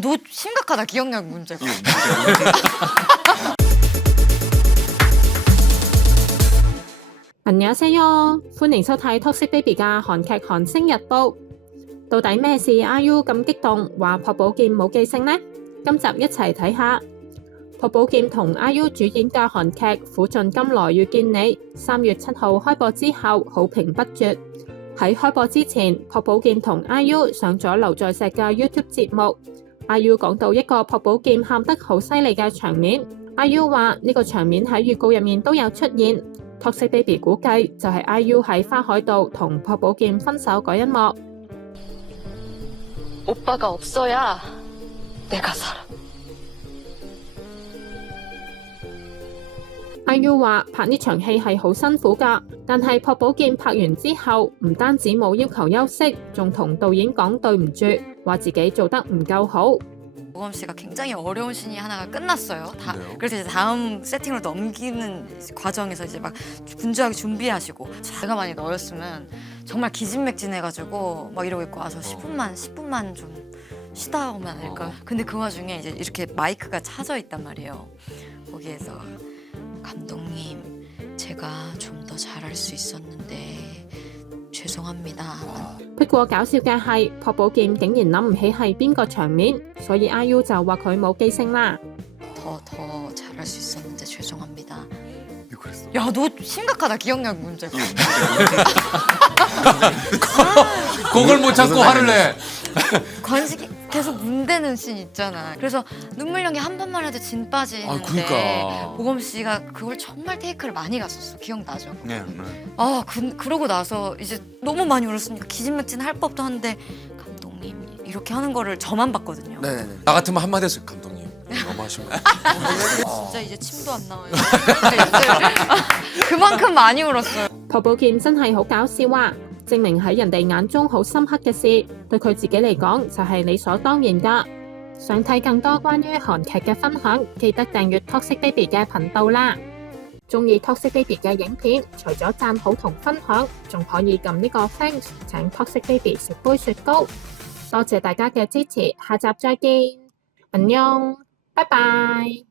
너 심각하다. 기억력 문제가. 안녕하세요，歡迎收睇 Toxic Baby 嘅韓劇韓星日報。到底咩事 IU 咁激動，話朴寶劍冇記性呢？今集一齊睇下。朴寶劍同 IU 主演嘅韓劇《苦盡甘來遇見你》3月7號開播之後，好評不絕。喺開播之前，朴寶劍同 IU 上咗劉在石嘅 YouTube 節目。IU 講到一個朴寶劍喊得好犀利嘅場面 ，IU 話呢個場面喺預告入面都有出現。Toxic Baby 估計就係 IU 喺花海道同朴寶劍分手嗰一幕。오빠가 없어야 내가 살아. IU 話拍呢場戲係好辛苦㗎，但係朴寶劍拍完之後唔單止冇要求休息，仲同導演講對唔住，話自己做得唔夠好。 보검 씨가 굉장히 어려운 씬이 하나가 끝났어요. 그래서 이제 다음 세팅으로 넘기는 과정에서 이제 막 분주하게 준비하시고 제가 많이 넣었으면 정말 기진맥진해가지고 막 이러고 있고 와서 10분만 좀 쉬다 오면 안 될까. 근데 그 와중에 이제 이렇게 마이크가 차져 있단 말이에요. 거기에서 감독님 제가 좀 더 잘할 수 있었는데 죄송합니다. 不過搞笑嘅係朴寶劍竟然諗唔起係邊個場面，所以 IU 就話佢冇記性啦。 더 잘할 수 있었는데 죄송합니다. 야, 너 심각하다. 기억력 문제가. 그걸 못 참고 화를 내. 관식이 계속 문대는 씬 있잖아. 그래서 눈물 연기 한 번만 해도 진 빠지는데 그러니까. 보검 씨가 그걸 정말 테이크를 많이 갔었어. 기억나죠? 네. 아, 그러고 나서 이제 너무 많이 울었으니까 기진맥진 할 법도 한데 감독님 이렇게 하는 거를 저만 봤거든요. 네네네. 나 같으면 한마디 했을 감독님. 너무 하신 거예요. 진짜 이제 침도 안 나와요. 그만큼 많이 울었어요. 朴寶劍真係好搞笑啊！證明喺人哋眼中好深刻嘅事，對佢自己嚟講就係理所當然㗎。想睇更多關於韓劇嘅分享，記得訂閱 Toxic Baby 嘅頻道啦！鍾意 Toxic Baby 嘅影片，除咗讚好同分享，仲可以撳呢個 Thanks 請 Toxic Baby 食杯雪糕。多謝大家嘅支持，下集再見，안녕，拜拜。